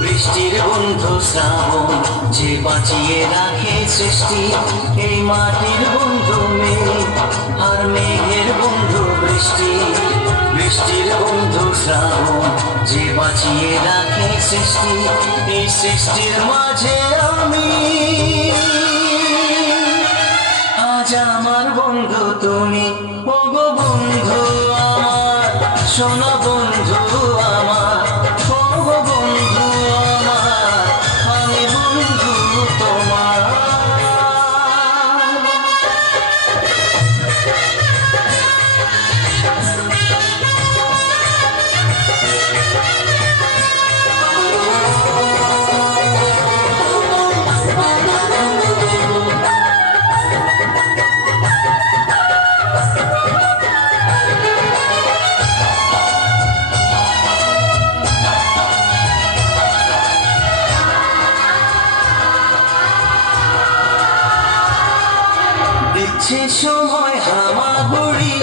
বৃষ্টির বন্ধু শ্রাবণ যে বাঁচিয়ে রাখে সৃষ্টি। এই মাটির বন্ধু মেঘ আর মেঘের বন্ধু বৃষ্টি। বৃষ্টির বন্ধু শ্রাবণ যে বাঁচিয়ে রাখে সৃষ্টি। এই সৃষ্টির মাঝে আমি আজ আমার বন্ধু তুমি। ওগো বন্ধু আমার, শোনো বন্ধু আমার, ওগো বন্ধু আমার, আমি বন্ধু তোমার। দিচ্ছে সময় হামাগুড়ি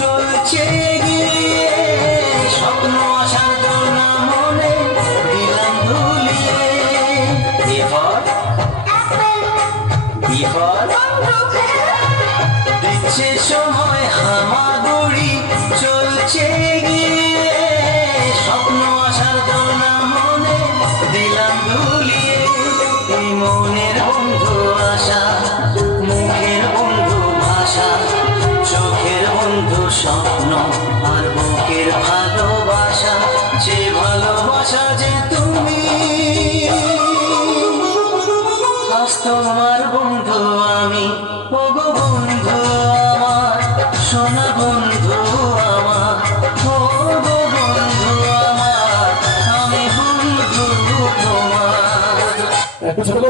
চলছে গিয়ে, স্বপ্ন আসার দোলনা মনে দিলাম ভুলিয়ে। দিচ্ছে সময় হামাগুড়ি চলছে গিয়ে, স্বপ্ন আসার দোলনা মনে দিলাম ভুলিয়ে। এই মনের বন্ধু আশা, মুখের বন্ধু ভাষা, চোখের বন্ধু স্বপ্ন আর বুকের ভালোবাসা। যে ভালোবাসা যে তুমি, আজ তোমার বন্ধু আমি। ওগো বন্ধু আমার, সোনা বন্ধু আমার, ওগো বন্ধু আমার, আমি বন্ধু তোমার।